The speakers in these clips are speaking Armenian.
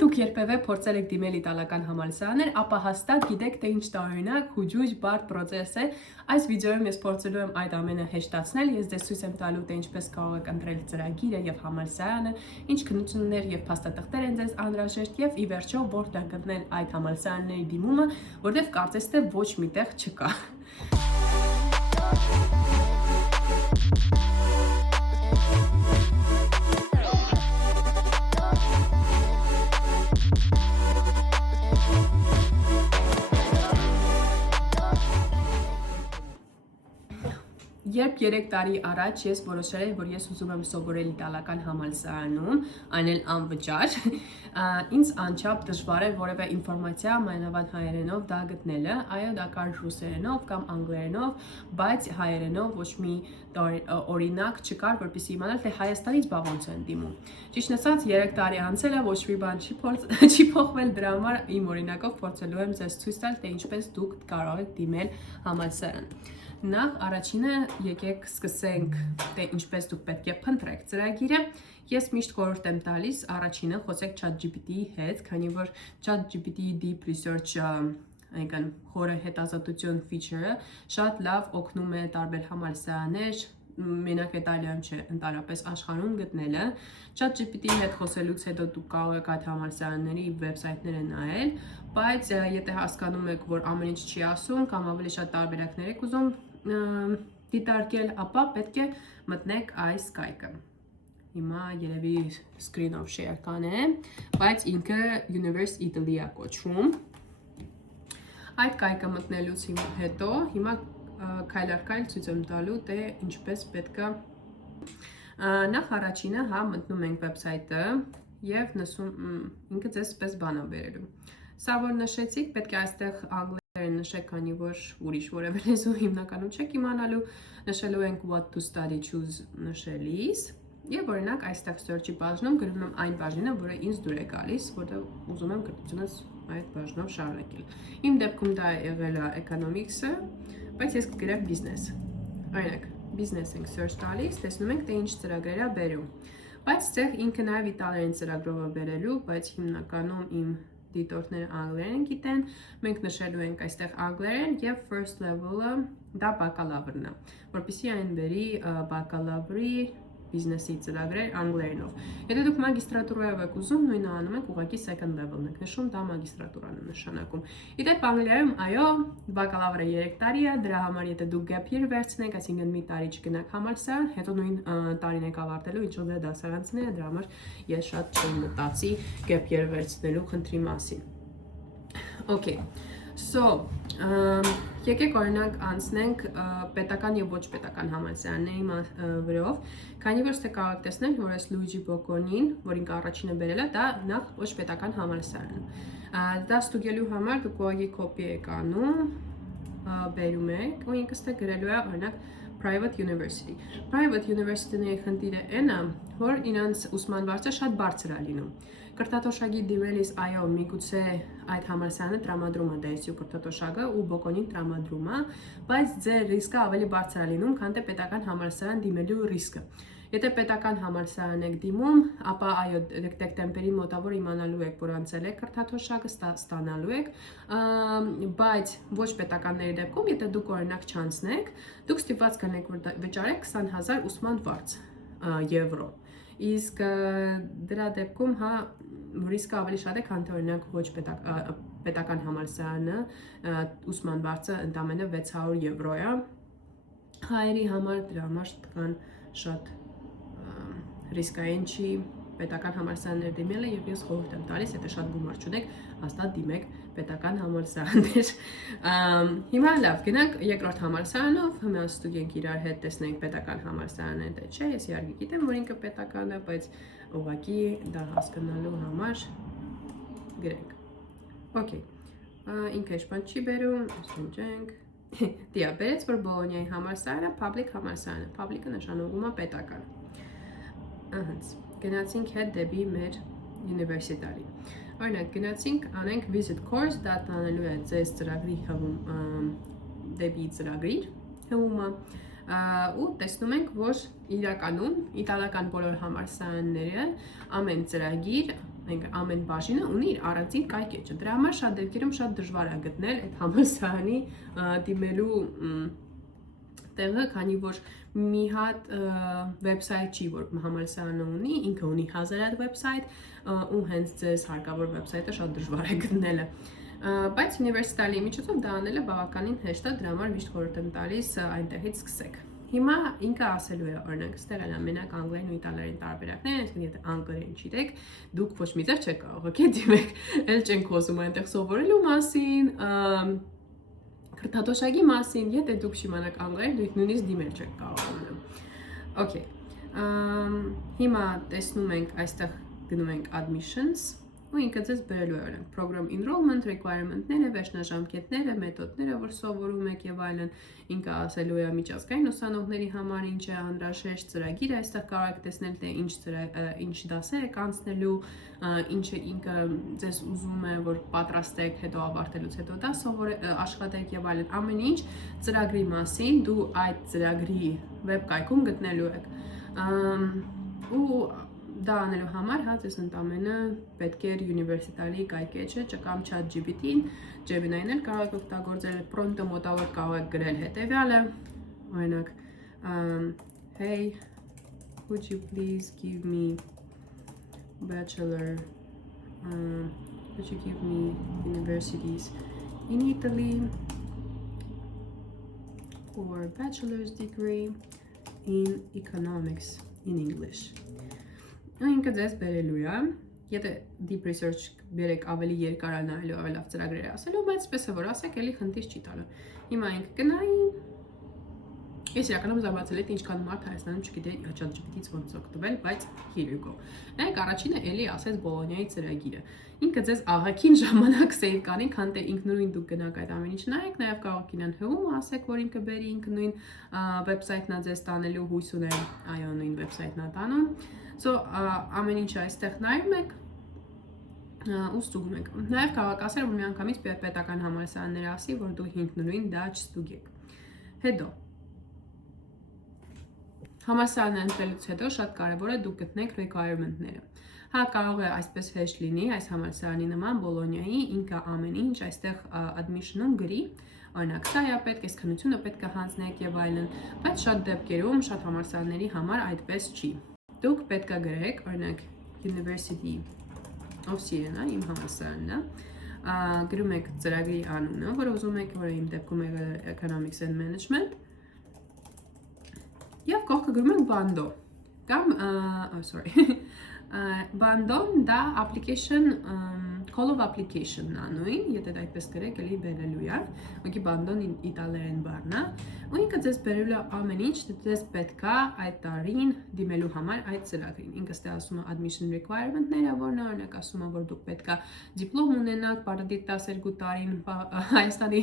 դուք երբևէ փորձել եք դիմել իտալական համալսարաններ, ապա հաստատ գիտեք, թե ինչ տարօրինակ, հուջուջ, բարդ պրոցես է։ Այս վիդեոյում ես փորձելու եմ այդ ամենը հեշտացնել, ես ձեզ ցույց եմ տալու, թե ինչպես կարող եք ընտրել ծրագիրը եւ համալսարանը, ինչ քննություններ եւ փաստաթղթեր են ձեզ անհրաժեշտ եւ ի վերջո որտեղ գտնել այդ համալսարանների դիմումը, որտեղ կարծես թե ոչ միտեղ չկա։ Երբ 3 տարի առաջ ես որոշել եմ, որ ես ուզում եմ սովորել իտալական համալսարանում, այն էլ անվճար, ինձ անչափ դժվար է որևէ ինֆորմացիա մանավանդ հայերենով դա գտնելը, այո, դա կար ռուսերենով կամ անգլերենով, բայց հայերենով ոչ մի օրինակ չկար, որպեսզի իմանալ, թե Հայաստանից բա ոնց են դիմում։ Ճիշտն ասած, 3 տարի անցել է, ոչ մի բան չի փոխվել, դրա համար իմ օրինակով փորձելու եմ ձեզ ցույց տալ, թե ինչպես դուք կարող եք դիմել համալսարան։ Նախ առաջինը եկեք սկսենք, թե ինչպես դուք պետք է փնտրեք ծրագիրը։ Ես միշտ խորհուրդ եմ տալիս առաջինը խոսեք ChatGPT-ի հետ, քանի որ ChatGPT-ի Deep Research այնքան խորը հետազոտություն feature-ը շատ լավ օգնում է տարբեր համալսարաններ, մենակ Իտալիայում չէ, ընդհանրապես աշխարհում գտնելը։ ChatGPT-ի հետ խոսելուց հետո դուք կարող եք այդ համալսարանների վեբսայթները նայել, բայց եթե հասկանում եք, որ ամեն ինչ չի ասում կամ ավելի շատ տարբերակներ եք ուզում դիտարկել, ապա պետք է մտնեք այս կայքը։ Հիմա երևի screen of share կանեմ, բայց ինքը Universe Italy-ա կոչվում։ Այդ կայքը մտնելուց հետո հիմա քայլ առ քայլ ցույց եմ տալու, թե ինչպես պետքա նախ առաջինը, հա, մտնում ենք վեբսայթը եւ ինքը ձեզ պես բան է բերելու։ Սա որ նշեցիք, պետք է այստեղ անգլերեն նշեք, քանի որ ուրիշ որևէ լեզու հիմնականում չեք իմանալու, նշելու ենք what to study choose նշելիս եւ օրինակ այստեղ search-ի բաժնում գրում եմ այն բաժինը, որը ինձ դուր է գալիս, որտեղ ուզում եմ կրթությունս այդ բաժնով շարունակել։ Իմ դեպքում դա եղել է economics-ը, բայց ես կգրեմ business։ Օրինակ, business ենք search տալիս, տեսնում ենք, թե ինչ ծրագրեր է բերում։ Բայց այստեղ ինքը նաև իտալերեն ծրագրով է բերելու, բայց հիմնականում իմ դիտորդները անգլերեն գիտեն, մենք նշելու ենք այստեղ անգլերեն եւ first level-ը դա բակալավրն է, որպեսզի այն բերի բակալավրի բիզնեսի ծրագրեր անգլերենով։ Եթե դուք մագիստրատուրայով եք ուզում, նույնը անում եք ուղղակի second level-ն եք նշում, դա մագիստրատուրան է նշանակում։ Իդեպ Անգլիայում, այո, բակալավրը 3 տարի է, դրա համար եթե դուք gap year վերցնեք, այսինքն մի տարի չգնաք համալսարան, հետո նույն տարին եք ավարտելու, ինչ որ դասարանցիները, դրա համար ես շատ չեմ մտածի gap year վերցնելու խնդրի մասին։ Okay. So, եկեք օրինակ անցնենք պետական եւ ոչ պետական համալսարանների վրով, քանի որ ստե կարող եք տեսնել, որ այս Լուիջի Բոկոնին, որին առաջինը բերել է, դա նախ ոչ պետական համալսարան է։ Դա ստուգելու համար դուք ուղղակի copy եք անում, բերում եք, ու ինքը ստե գրելու է օրինակ private university։ Private university-ների խնդիրը այն է, որ իրանց ուսման վարձը շատ բարձր է լինում։ Կրթաթոշակի դիմելիս, այո, միգուցե այդ համալսարանը տրամադրում է դասյու կրթաթոշակը ու բոկոնին տրամադրում է, բայց ձեր ռիսկը ավելի բարձր է լինում, քան թե պետական համալսարան դիմելու ռիսկը։ Եթե պետական համալսարան եք դիմում, ապա այո, դեկտեմբերի մոտավոր իմանալու եք, որ անցել եք կրթաթոշակը, ստանալու եք, բայց ոչ պետականների դեպքում, եթե դուք օրինակ չանցնեք, դուք ստիպված կլինեք, որ վճարեք 20,000 ուսման վարձ եվրո։ Իսկ դրա դեպքում, հա, ռիսկը ավելի շատ է, քան թե օրինակ ոչ պետական համալսարանը ուսման վարձը ընդամենը 600 եվրո է։ Հայերի համար դրա համար կան շատ ռիսկային չի պետական համալսարաններ դիմելը եւ ես խորհուրդ եմ տալիս, եթե շատ գումար չունեք, հաստատ դիմեք պետական համալսարաններ։ Հիմա լավ, գնանք երկրորդ համալսարանով, հիմա ստուգենք իրար հետ, տեսնենք պետական համալսարանն է թե չէ, ես իհարկե գիտեմ, որ ինքը պետական է, բայց ուղղակի դա հասկանալու համար գրենք։ Okay։ Ինքը ինչ բան չի բերում, ասենք դիա բերեց, որ Բոլոնիայի համալսարանը public համալսարան է, public-ը նշանակում է պետական։ Ահանց, գնացինք հետ դեպի մեր university-ի։ Օրինակ, գնացինք, անենք visit course, դա տանելու է ձեզ ծրագրի դեպի ծրագրիր հղումը, ու տեսնում ենք, որ իրականում իտալական բոլոր համալսարանները ամեն ծրագիր, ամեն բաժինը ունի իր առանձին կայքեջը։ Դրա համար շատ դեպքերում շատ դժվար է գտնել այդ համալսարանի դիմելու տեղը, քանի որ մի հատ վեբսայթ չի, որ համալսարանը ունի, ինքը ունի 1000 հատ վեբսայթ, ու հենց ձեզ հարկավոր վեբսայթը շատ դժվար է գտնելը։ Բայց ունիվերսիտետի միջոցով դա անելը բավականին հեշտ է, դրա համար միշտ խորհուրդ եմ տալիս այնտեղից սկսեք։ Հիմա ինքը ասելու է, օրինակ, ստեղ էլ մենակ անգլերեն ու իտալերեն տարբերակներ, այսինքն եթե անգլերեն չգիտեք, դուք ոչ մի տեղ չեք կարող, օքեյ, դիմեք, էլ չենք խոսում այնտեղ սովորելու մասին, քրթաթոշակի մասին, եթե դուք չիմանաք անգլերեն, դուք նույնիսկ դիմել չեք կարող։ Okay, հիմա տեսնում ենք այստեղ գնում ենք admissions ու ինքը ձեզ բերելու է օրինակ program enrollment requirement-ները, վերջնաժամկետները, մեթոդները, որ սովորում եք եւ այլն, ինքը ասելու է միջազգային ուսանողների համար ինչ է անհրաժեշտ ծրագիր, այստեղ կարող եք տեսնել թե ինչ դասեր եք անցնելու, ինչը ինքը ձեզ ուզում է որ պատրաստեք, հետո ավարտելուց հետո դա աշխատեք եւ այլն, ամեն ինչ ծրագրի մասին դու այդ ծրագրի վեբկայքում գտնելու եք ու դա անելու համար հա ձեզ ընդամենը պետք է ունիվերսիտետի կայքեջը չկամ ChatGPT-ին, Gemini-ն էլ կարող եք օգտագործել, prompt-ը մոտավոր կարող եք գրել հետեւյալը, օրինակ hey, would you please give me bachelor, would you give me universities in Italy or bachelor's degree in economics in English. Ինքը ձեզ բերելու է, եթե deep research բերեք ավելի երկար է նայելու, ավելի լավ ծրագրեր ասելու, բայց պես է որ ասեք, էլի խնդիր չի տալու։ Հիմա ինքը գնայի, ես իրականում զարմացել եմ, թե ինչքան մարդ Հայաստանում չգիտե ChatGPT-ից ոնց օգտվել, բայց here you go։ Նայեք, առաջինը էլի ասեց Բոլոնիայի ծրագիրը։ Ինքը ձեզ ահագին ժամանակ save կանի, քան թե ինքնուրույն դուք գնաք այդ ամեն ինչ նայեք, նաև կարող եք իրան հղում ասեք, որ ինքը բերի ինքնուրույն վեբսայթն է ձեզ տանելու, հույս ունեմ, այո, նույն վեբսայթն է տանում։ So ամեն ինչ այստեղ նայում եք ու ստուգում եք։ Նաև կարող եք ասել, որ միանգամից պետական համալսարանները ասի, որ դուք ինքնուրույն դա չստուգեք։ Հետո համալսարանը ընտրելուց հետո շատ կարևոր է դուք գտնեք requirement-ները։ Հա կարող է այսպես հեշտ լինի, այս համալսարանի նման Բոլոնիայի ինքը ամեն ինչ այստեղ admission-ում գրի, օրինակ սա է պետք, այս քննությունը պետք է հանձնեք եւ այլն, բայց շատ դեպքերում շատ համալսարանների համար այդպես չի։ Դուք պետք է գրեք, օրինակ University of Siena, իմ համալսարանն է, գրում եք ծրագրի անունը, որ ուզում եք, որ իմ դեպքում Economics and Management, եւ կողքը գրում եք Bando, կամ, Bando-ն դա application, call of application-ն է նույն, եթե դա այդպես գրեք, էլի բերելու է, ուղղակի Bando-ն իտալերեն բառն է, ու ինքը ձեզ բերելու է ամեն ինչ, ձեզ պետք է այդ տարին դիմելու համար այդ ծրագրին։ Ինքը ստե ասում է admission requirement-ները, որն օրինակ ասում է, որ դուք պետք է դիպլոմ ունենաք, պարտադիր 12 տարին Հայաստանի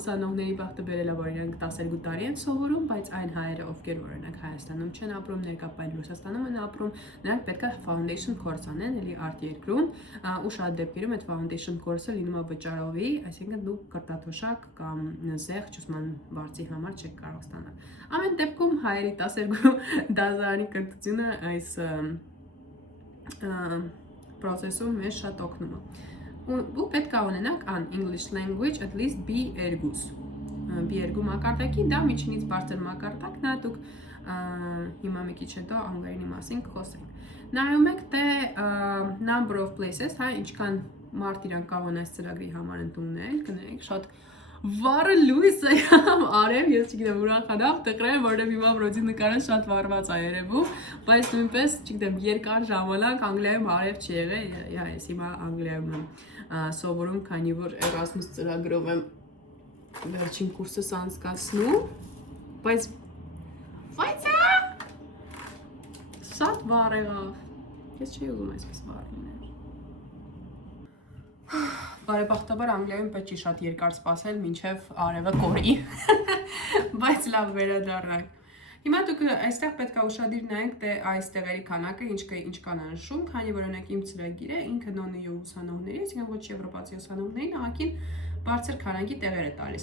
ուսանողների բախտը բերել է, որ իրենք 12 տարի են սովորում, բայց այն հայերը, ովքեր օրինակ Հայաստանում չեն ապրում, ներկայապես Ռուսաստանում են ապրում, նրանք պետք է foundation course անեն, էլի արտերկրում, ու շատ դեպքերում այդ foundation course-ը լինում է վճարովի, այսինքն դուք կրթաթոշակ կամ զեղ ճուսման վարձի համար չեք կարող ստանալ։ Ամեն դեպքում հայերի 12 դասարանի կրթությունը այս process-ում մեզ շատ օգնում է։ Ու պետք է ունենաք an English language at least B2 B2 մակարդակի, դա միջինից բարձր մակարդակն է, դուք հիմա մի քիչ հետո անգլերենի մասին կխոսենք։ Նայում եք թե number of places, հա, ինչքան մարդ իրան կարող են այս ծրագրի համար ընդունել, կներեք, շատ վառը լույս է արև, ես չգիտեմ ուրախանալ, տղրեմ, որտեղ հիմա վրոդի նկարը շատ վառված է երևում, բայց նույնպես, չգիտեմ, երկար ժամանակ Անգլիայում արև չի եղել, ես հիմա Անգլիայում եմ սովորում, քանի որ Erasmus ծրագրով եմ վերջին կուրսս անցկացնում, բայց շատ վառ եղավ, ես չի ուզում այսպես վառ լինել։ Բարեբախտաբար Անգլիայում պետք չի շատ երկար սպասել, մինչև արևը կորի, բայց լավ վերադառնանք։ Հիմա դուք այստեղ պետք է ուշադիր նայեք, թե այս տեղերի քանակը ինչքան է նշում, քանի որ օրինակ իմ ծրագիրը ինքը non-EU ուսանողների, այսինքն ոչ եվրոպացի ուսանողներին ահագին բարձր քանակի տեղեր է տալիս։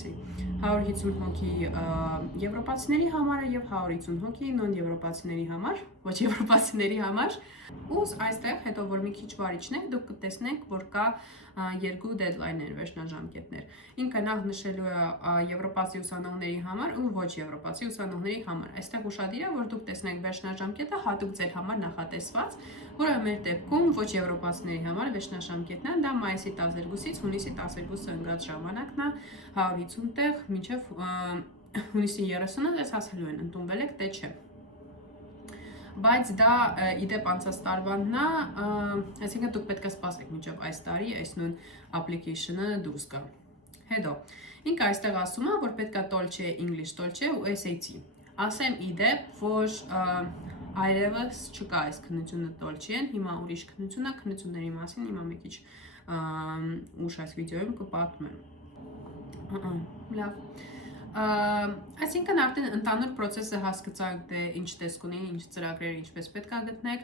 150 հոգի եվրոպացիների համար եւ 150 հոգի non-եվրոպացիների համար, ոչ եվրոպացիների համար։ Ու այստեղ հետո որ մի քիչ վարիչներ դուք կտեսնեք, որ կա երկու deadline-ներ, վերջնաժամկետներ։ Ինքը նախ նշելու է եվրոպացի ուսանողների համար ու ոչ եվրոպացի ուսանողների համար։ Այստեղ ուշադիր է, որ դուք տեսնեք վերջնաժամկետը հատուկ ձեր համար նախատեսված, որը մեր դեպքում ոչ եվրոպացիների համար վերջնաժամկետն է, դա մայիսի 12-ից հունիսի 12-ը ընկած ժամանակն է, 150 տեղ մինչև հունիսի 30-ը դες հասելու են, ընդունվել եք, թե չէ։ Բայց դա իդեպ անցած տարվանն է, այսինքն դուք պետք է սպասեք մինչև այս տարի այս նույն application-ը դուրս գա։ Հետո, ինքը այստեղ ասում է, որ պետք է Dolce English, Dolce ու SAT։ Ասեմ իդեպ, որ այլևս չկա այս քննությունը Dolce-ն, հիմա ուրիշ քննություն է, քննությունների մասին հիմա մի քիչ ուշ այս վիդեոյում կպատմեմ։ Լավ։ Այսինքն արդեն ընդհանուր process-ը հասկացանք, թե ինչ տեսք ունի, ինչ ծրագրեր ինչպես պետք է գտնեք,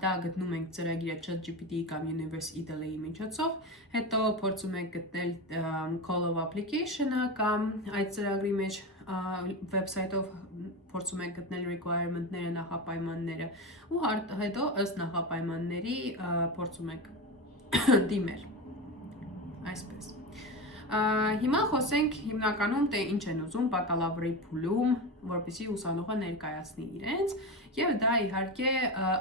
դա գտնում ենք ծրագիրը ChatGPT կամ Universe EDLE-ի միջոցով, հետո փորձում ենք գտնել call of application-ը կամ այդ ծրագրի մեջ website-ով փորձում ենք գտնել requirement-ները, նախապայմանները ու հետո ըստ նախապայմանների փորձում ենք դիմել, այսպես։ Հիմա խոսենք հիմնականում թե ինչ են ուզում բակալավրի փուլում, որպեսզի ուսանողը ներկայացնի իրենց, եւ դա իհարկե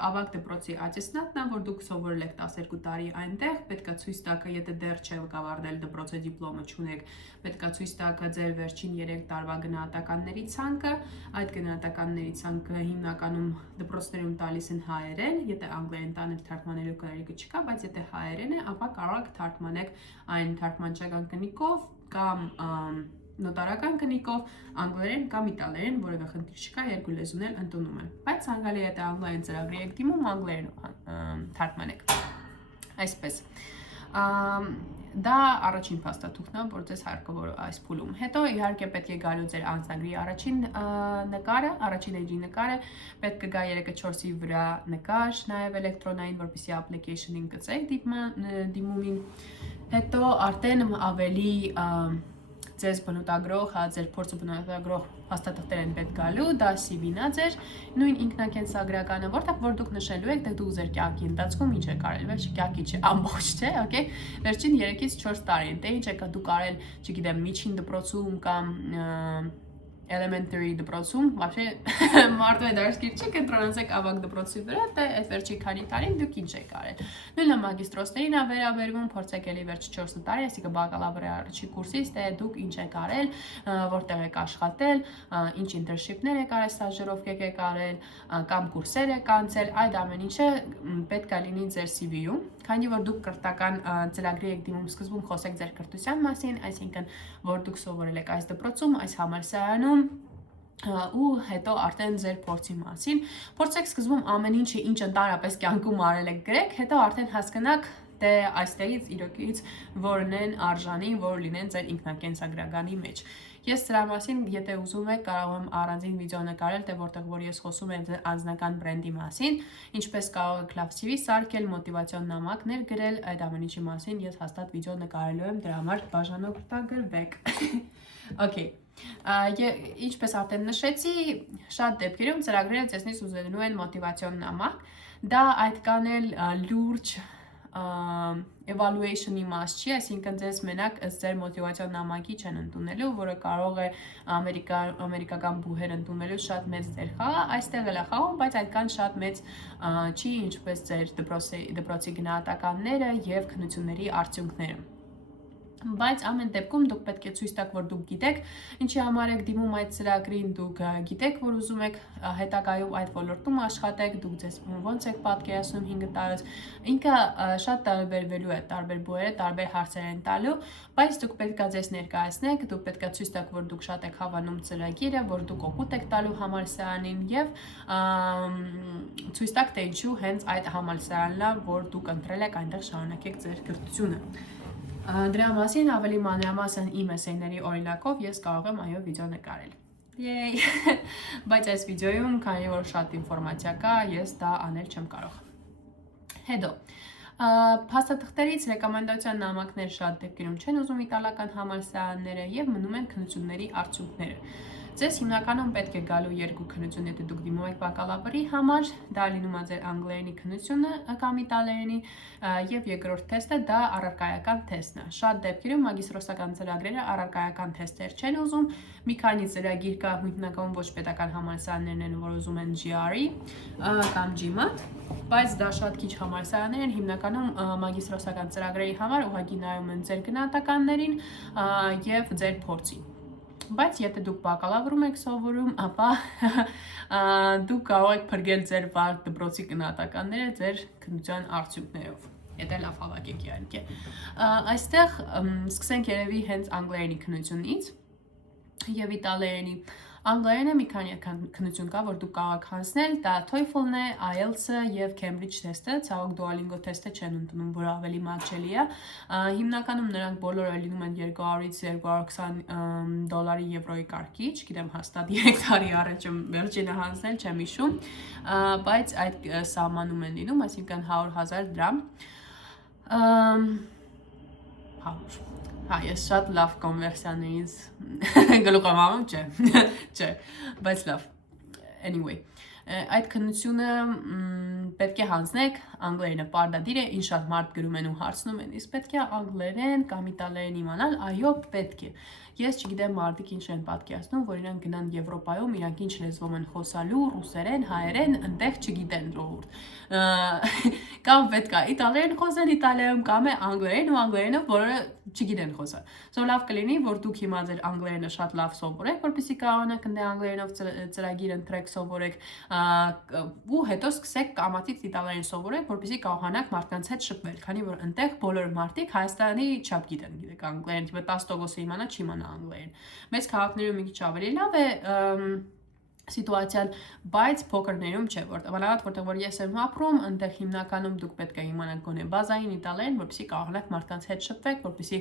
ավագ դպրոցի ատեստատն է, որ դուք սովորել եք 12 տարի այնտեղ, պետքա ցույց տաք, եթե դեռ չեք ավարտել դպրոցի դիպլոմը չունեք, պետքա ցույց տաք ձեր վերջին 3 տարվա գնահատականների ցանկը, այդ գնահատականների ցանկը հիմնականում դպրոցներում տալիս են հայերեն, եթե անգլերեն տանել թարգմանելու կարիքը չկա, բայց եթե հայերեն է, ապա կարող եք թարգմանեք այն թարգմանչական կնիկով կամ նոտարական կնիկով, անգլերեն կամ իտալերեն, որևէ խնդիր չկա, երկու լեզուն էլ ընդունում են։ Բայց ցանկալի է եթե անգլերեն ծրագրի եք դիմում, անգլերեն թարգմանեք։ Այսպես։ Դա առաջին փաստաթուղթն է, որ ձեզ հարկավոր այս փուլում։ Հետո իհարկե պետք է գալու ձեր անձնագրի առաջին նկարը, առաջին էջի նկարը, պետք է գա 3-4-ի վրա նկար, նաև էլեկտրոնային, որպեսզի application-ին գծեք դիմումին։ Հետո արդեն ավելի ձեզ բնութագրող, ձեր փորձը բնութագրող փաստաթղթեր են պետք գալու, դա CV-ն է ձեր, նույն ինքնակենսագրականը, որ դուք նշելու եք, թե դուք ձեր կյանքի ընթացքում ինչ եք արել, վերջի կյանքի չէ, ամբողջ չէ, okay, վերջին 3-ից 4 տարին, թե ինչ եք դուք արել, չգիտեմ, միջին դպրոցում կամ elementary դպրոցում, вообще մարդու է դարսկիր չի կենտրոնացեք ավագ դպրոցի վրա, թե այդ վերջի քանի տարին դուք ինչ եք արել։ Նույնը մագիստրոսներին է վերաբերվում, փորձեք էլի վերջի 4 տարի, այսինքն բակալավրի առաջի կուրսից, թե դուք ինչ եք արել, որտեղ եք աշխատել, ինչ internship-ներ եք արել, ստաժировք եք արել, կամ կուրսեր եք անցել, այդ ամեն ինչը պետք է լինի ձեր CV-ում, քանի որ դուք կրթական ծրագրի եք դիմում, սկզբում խոսեք ձեր կրթության մասին, այսինքն որ դուք սովորել եք այս դպրոցում, այս համալսարանում ու հետո արդեն ձեր փորձի մասին փորձեք սկզբում ամեն ինչը ինչ ընդհանրապես կյանքում արել եք գրեք, հետո արդեն հասկանաք թե այստեղից իրոքից որն են արժանի, որ լինեն ձեր ինքնակենսագրականի մեջ։ Ես սրա մասին, եթե ուզում եք, կարող եմ առանձին վիդեո նկարել, թե որտեղ որ ես խոսում եմ անձնական բրենդի մասին, ինչպես կարող եք լավ CV սարքել, մոտիվացիոն նամակներ գրել, այդ ամեն ինչի մասին ես հաստատ վիդեո նկարելու եմ, դրա համար բաժանորդագրվեք։ Okay. Ինչպես արդեն նշեցի, շատ դեպքերում ծրագրերը ձեզնից ուզելու են մոտիվացիոն նամակ, դա այդքան էլ լուրջ evaluation-ի մաս չի, այսինքն ձեզ մենակ ըստ ձեր մոտիվացիոն նամակի չեն ընդունելու, որը կարող է ամերիկական բուհեր ընդունելու շատ մեծ դեր խաղա, այստեղ էլ է խաղում, բայց այդքան շատ մեծ չի, ինչպես ձեր դպրոցի գնահատականները եւ քննությունների արդյունքները։ Բայց ամեն դեպքում դուք պետք է ցույց տաք, որ դուք գիտեք, ինչի համար եք դիմում այդ ծրագրին, դուք գիտեք, որ ուզում եք հետագայում այդ ոլորտում աշխատեք, դուք ձեզ ոնց եք պատկերացնում 5 տարուց, ինքը շատ տարբերվելու է, տարբեր բուհերը, տարբեր հարցեր են տալու, բայց դուք պետք է ձեզ ներկայացնեք, դուք պետք է ցույց տաք, որ դուք շատ եք հավանում ծրագիրը, որ դուք օգուտ եք տալու համալսարանին եւ ցույց տաք, թե ինչու հենց այդ համալսարանն է, որ դուք ընտրել եք, այնտեղ շարունակեք ձեր կրթությունը։ Դրա մասին ավելի մանրամասն իմ էսեյների օրինակով ես կարող եմ այո վիդեո նկարել։ Եյ, բայց այս վիդեոյում, քանի որ շատ ինֆորմացիա կա, ես դա անել չեմ կարող։ Հետո, փաստաթղթերից ռեկոմենդացիոն նամակներ շատ դեպքերում չեն ուզում իտալական համալսարանները եւ մնում են քննությունների արդյունքները։ Ձեզ հիմնականում պետք է գալու երկու քննություն, եթե դուք դիմում եք բակալավրի համար, դա լինում է ձեր անգլերենի քննությունը կամ իտալերենի, եւ երկրորդ թեստը դա առարկայական թեստն է։ Շատ դեպքերում մագիստրոսական ծրագրերը առարկայական թեստեր չեն ուզում, մի քանի ծրագիր կա, հիմնականում ոչ պետական համալսարաններն են, որ ուզում են GRE կամ GMAT, բայց դա շատ քիչ համալսարաններ են, հիմնականում մագիստրոսական ծրագրերի համար ուղղակի նայում են ձեր գնահատականներին եւ ձեր փորձին։ Բայց եթե դուք բակալավրում եք սովորում, ապա դուք կարող եք փրկել ձեր վառ դպրոցի գնահատականները ձեր քննության արդյունքներով։ Եթե լավ հավաքեք իհարկե։ Այստեղ սկսենք երևի հենց անգլերենի քննությունից եւ իտալերենի։ Անգլերենը մի քանի քննություն կա, որ դուք կարող եք հանձնել, դա TOEFL-ն է, IELTS-ը եւ Cambridge թեստը, ցավոք Duolingo թեստը չեն ընդունում, որը ավելի մատչելի է։ Հիմնականում նրանք բոլորը լինում են 200-ից 220 դոլարի եվրոյի կարգի, չգիտեմ հաստատ 3 տարի առաջ վերջինը հանձնել չեմ հիշում, բայց այդ սահմանում են լինում, այսինքն 100,000 դրամ։ 100 Հա, ես շատ լավ կոնվերսիաներից գլուխ եմ հանում, չէ, բայց լավ, anyway, այդ քննությունը պետք է հանձնեք, անգլերենը պարտադիր է, ինչ շատ մարդ գրում են ու հարցնում են, իսկ պետք է անգլերեն կամ իտալերեն իմանալ, այո, պետք է։ Ես չգիտեմ մարդիկ ինչ են պատկերացնում, որ իրանք գնան Եվրոպայում, իրանք ինչ լեզվով են խոսալու, ռուսերեն, հայերեն, այնտեղ չգիտեն ժողովուրդ։ Կամ պետք է իտալերեն խոսեն Իտալիայում, կամ է անգլերեն ու անգլերենը բոլորը չգիտեն խոսալ։ Սա լավ կլինի, որ դուք հիմա ձեր անգլերենը շատ լավ սովորեք, որպեսզի կարողանաք ընդ անգլերենով ծրագիր ընտրեք, սովորեք, ու հետո սկսեք կամացից իտալերեն սովորեք, որպեսզի կարողանաք մարդկանց հետ շփվել, քանի որ այնտեղ բոլոր մարդիկ Հայաստանի չափ գիտեն, գիտեք անգլերեն, թիվը 10% իմանա, չիմանա անգլերեն։ Մեծ քաղաքներում մի քիչ ավելի լավ է սիտուացիան, բայց փոքրներում չէ, բանավանդ որտեղ որ ես եմ ապրում, այնտեղ հիմնականում դուք պետք է իմանաք գոնե բազային իտալերեն, որպեսզի կարողանաք մարդկանց հետ շփվեք, որպեսզի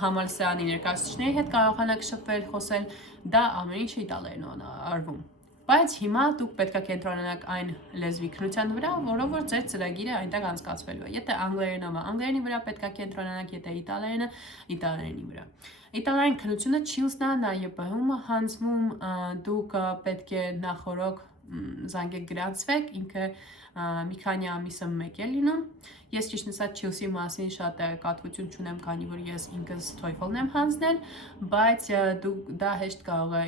համալսարանի ներկայացուցիչների հետ կարողանաք շփվել, խոսել, դա ամեն ինչը իտալերենով արվում։ Բայց հիմա դուք պետք է կենտրոնանաք այն լեզվի քննության վրա, որով որ ձեր ծրագիրը այնտեղ անցկացվելու է։ Եթե անգլերենով է, անգլերենի վրա պետք է կենտրոնանաք, եթե իտալերենը, իտալերենի վրա։ Իտալերեն քննությունը Chills-ն է, ՆԱՅՊՀ-ում հանձնում, դուք պետք է նախորոք զանգեք գրանցվեք, ինքը մի քանի ամիսը մեկ է լինում։ Ես ճիշտ ասած Chills-ի մասին շատ տեղեկատվություն չունեմ, քանի որ ես ինքս TOEFL-ն եմ հանձնել, բայց դա հեշտ կարող է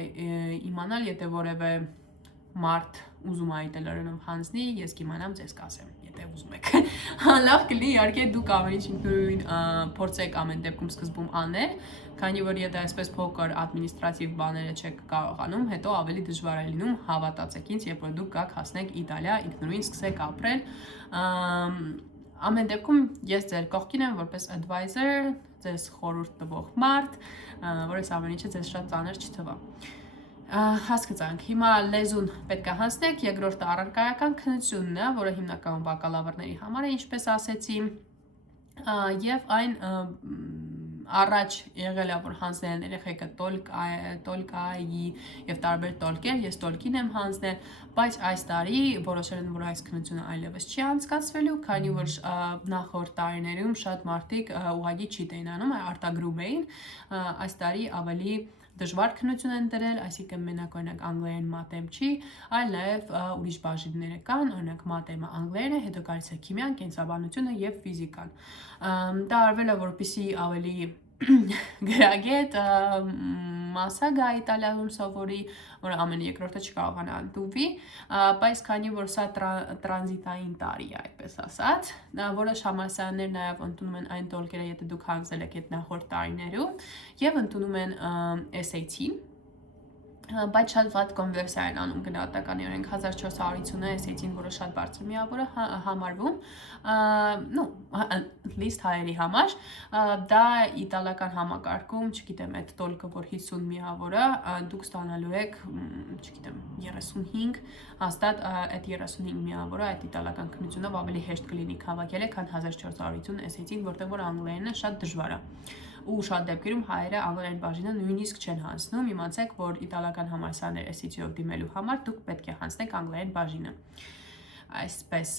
իմանալ, եթե որևէ մարդ ուզում է իտալերենով հանձնի, ես կիմանամ ձեզ կասեմ, եթե ուզում եք։ Լավ կլինի, իհարկե դուք ամեն ինչ ինքնուրույն փորձեք ամեն դեպքում սկզբում անել, քանի որ եթե այսպես փոքր ադմինիստրատիվ բաները չեք կարողանում, հետո ավելի դժվար է լինում, հավատացեք ինձ, երբ որ դուք գաք հասնեք Իտալիա, ինքնուրույն սկսեք ապրել։ Ամեն դեպքում ես ձեր կողքին եմ որպես advisor, ձեզ խորհուրդ տվող մարդ, որ այս ամեն ինչը ձեզ շատ ծանր չթվա։ Հասկացանք, հիմա լեզուն պետք է հանձնեք, երկրորդը առարկայական քննությունն է, որը հիմնականում բակալավրների համար է, ինչպես ասեցի, եւ այն առաջ եղել է, որ հանձնել են երեխեքը տոլկայի եւ տարբեր տոլկեր, ես տոլկին եմ հանձնել, բայց այս տարի որոշել են, որ այս քննությունը այլևս չի անցկացվելու, քանի որ նախորդ տարիներում շատ մարդիկ ուղղակի չիտ էին անում, արտագրում էին, այս տարի ավելի դժվար քննություն են դրել, այսինքն մենակ օրինակ անգլերեն մաթեմ չի, այլ նաև ուրիշ բաժիններ կան, օրինակ մաթեմը անգլերենը, հետո գալիս է քիմիան, կենսաբանությունը եւ ֆիզիկան։ Դա արվել է որպեսզի ավելի գրագետ մասա գա Իտալիայում սովորի, որ ամեն երկրորդը չկարողանա ընդունվի, բայց քանի որ սա տրանզիտային տարի է, այդպես ասած, որոշ համալսարաններ նաև ընդունում են այն տոլկերը, եթե դուք հանձնել եք այդ նախորդ տարիներում, եւ ընդունում են SAT-ին, բայց շատ վատ կոնվերսիա են անում գնահատականի օրենք 1450-ը SAT-ին, որը շատ բարձր միավոր է համարվում, լիստ հայերի համար, դա իտալական համակարգում, չգիտեմ, այդ տոլկը, որ 50 միավոր է, դուք ստանալու եք, չգիտեմ, 35, հաստատ այդ 35 միավորը այդ իտալական քննությունով ավելի հեշտ կլինի հավաքել, քան 1450 SAT-ին, որտեղ որ անգլերենը շատ դժվար է։ Ու շատ դեպքերում հայերը անգլերեն բաժինը նույնիսկ չեն հանձնում, իմացեք, որ իտալական համալսարաններ SAT-ով դիմելու համար դուք պետք է հանձնեք անգլերեն բաժինը։ Այսպես,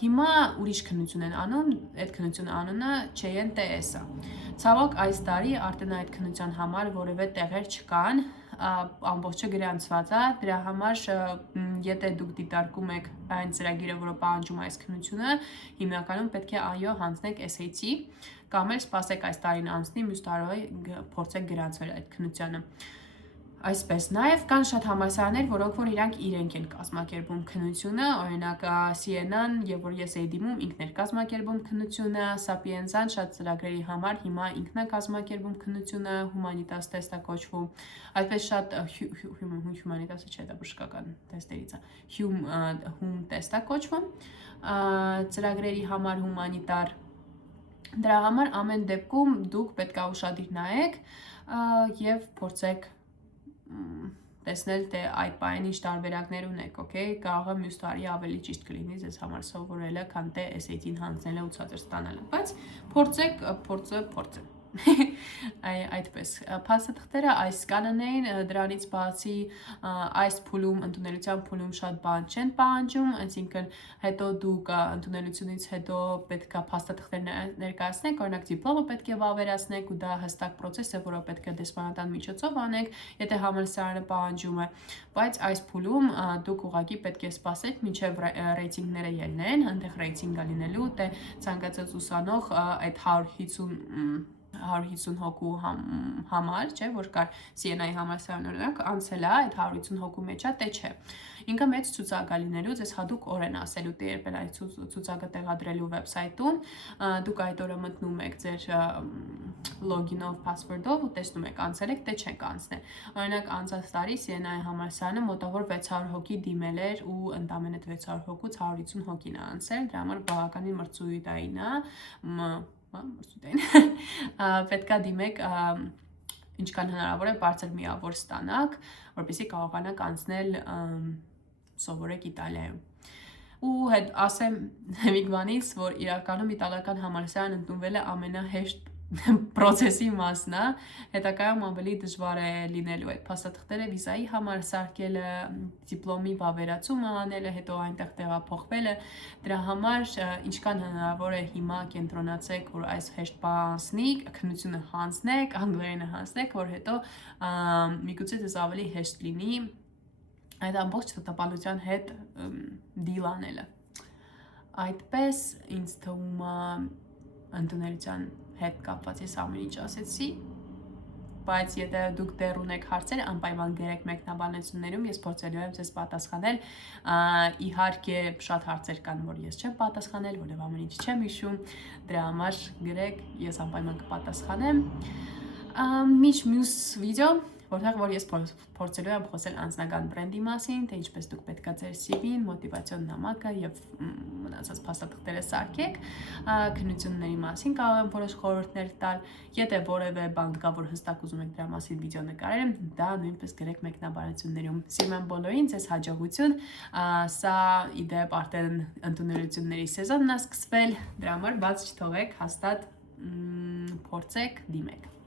հիմա ուրիշ քննություն են անում, այդ քննությունը անունը CNTS-ը։ Ցավոք այս տարի արդեն այդ քննության համար որևէ տեղեր չկան, ամբողջը գրանցված է, դրա համար եթե դուք դիտարկում եք այն ծրագիրը, որը պահանջում է այս քննությունը, հիմնականում պետք է այո հանձնեք SAT կամ էլ սպասեք այս տարին անցնի, մյուս տարի փորձեք գրանցվել այդ քննությանը։ Այսպես նաև կան շատ համալսարաններ, որոնք որ իրանք իրենք են կազմակերպում քննությունը, օրինակ Siena-ն, եւ որ ես էի դիմում, ինքն էր կազմակերպում քննությունը, Sapienza-ն շատ ծրագրերի համար հիմա ինքն է կազմակերպում քննությունը, Humanitas test-ը կոչվում, այդպես շատ Humanitas-ը չէ, դա բժշկական տեստերից է, Hum test-ը կոչվում, ծրագրերի համար Humanitar, դրա համար ամեն դեպքում դուք պետք է ուշադիր նայեք եւ փորձեք տեսնել թե այդ բանին ինչ տարբերակներ ունեք, okay, կարող է մյուս տարի ավելի ճիշտ կլինի ձեզ համար սովորելը, քան թե SAT-ին հանձնելը ու ցածր ստանալը, բայց փորձեք այդպես փաստաթղթերը այս կանոն էին, դրանից բացի այս փուլում ընդունելության փուլում շատ բան չեն պահանջում, այսինքն հետո դուք ընդունելությունից հետո պետք է փաստաթղթեր ներկայացնեք, օրինակ դիպլոմը պետք է վավերացնեք ու դա հստակ process է, որը պետք է դեսպանատան միջոցով անեք, եթե համալսարանը պահանջում է, բայց այս փուլում դուք ուղղակի պետք է սպասեք մինչև ռեյտինգները ելնեն, այնտեղ ռեյտինգ է լինելու, թե ցանկացած ուսանող այդ 150 հոգու համար, չէ, որ կար Siena-ի համալսարանը օրինակ, անցել է այդ 150 հոգու մեջ է, թե չէ։ Ինքը մեծ ցուցակ է լինելու, ձեզ հատուկ օր են ասելու թե երբ են այդ ցուցակը տեղադրելու վեբսայթում, դուք այդ օրը մտնում եք ձեր login-ով, password-ով ու տեսնում եք անցել եք, թե չեք անցնել։ Օրինակ անցած տարի Siena-ի համալսարանը մոտավոր 600 հոգի դիմել էր ու ընդամենը 600 հոգուց 150 հոգին է անցել, դրա համար բավականին մրցույթային է, պետք է դիմեք ինչքան հնարավոր է բարձր միավոր ստանաք, որպեսզի կարողանաք անցնել սովորեք Իտալիայում։ Ու հետ ասեմ մի բանից, որ իրականում իտալական համալսարան ընդունվելը ամենահեշտ process-ի մասն է, հետագայում ավելի դժվար է լինելու այդ փաստաթղթերը վիզայի համար սարքելը, դիպլոմի վավերացումը անելը, հետո այնտեղ տեղափոխվելը, դրա համար ինչքան հնարավոր է հիմա կենտրոնացեք, որ այս հեշտ բանսնի, քննությունը հանձնեք, անգլերենը հանձնեք, որ հետո միգուցե դες ավելի հեշտ լինի այդ ամբողջ տպալության հետ դիլ անելը։ Այդպես ինձ թվում է ընդունելության հետ կապված ես ամեն ինչ ասեցի, բայց եթե դուք դեռ ունեք հարցեր, անպայման գրեք մեկնաբանություններում, ես փորձելու եմ ձեզ պատասխանել, իհարկե շատ հարցեր կան, որ ես չեմ պատասխանել, որովհետև ամեն ինչ չեմ հիշում, դրա համար գրեք, ես անպայման կպատասխանեմ, մինչ մյուս վիդեո, որտեղ որ ես փորձելու եմ խոսել անձնական բրենդի մասին, թե ինչպես դուք պետքա ձեր CV-ին, մոտիվացիոն նամակը եւ մնացած փաստաթղթերը սարքեք, քննությունների մասին կարող եմ որոշ խորհուրդներ տալ, եթե որևէ բան կա, որ հստակ ուզում եք դրա մասին վիդեո նկարել, դա նույնպես գրեք մեկնաբանություններում։ Սիրում եմ բոլորին, ձեզ հաջողություն, սա իդեպ արդեն ընդունելությունների սեզոնն է սկսվել, դրա համար բաց չթողեք, հաստատ փորձեք, դիմեք։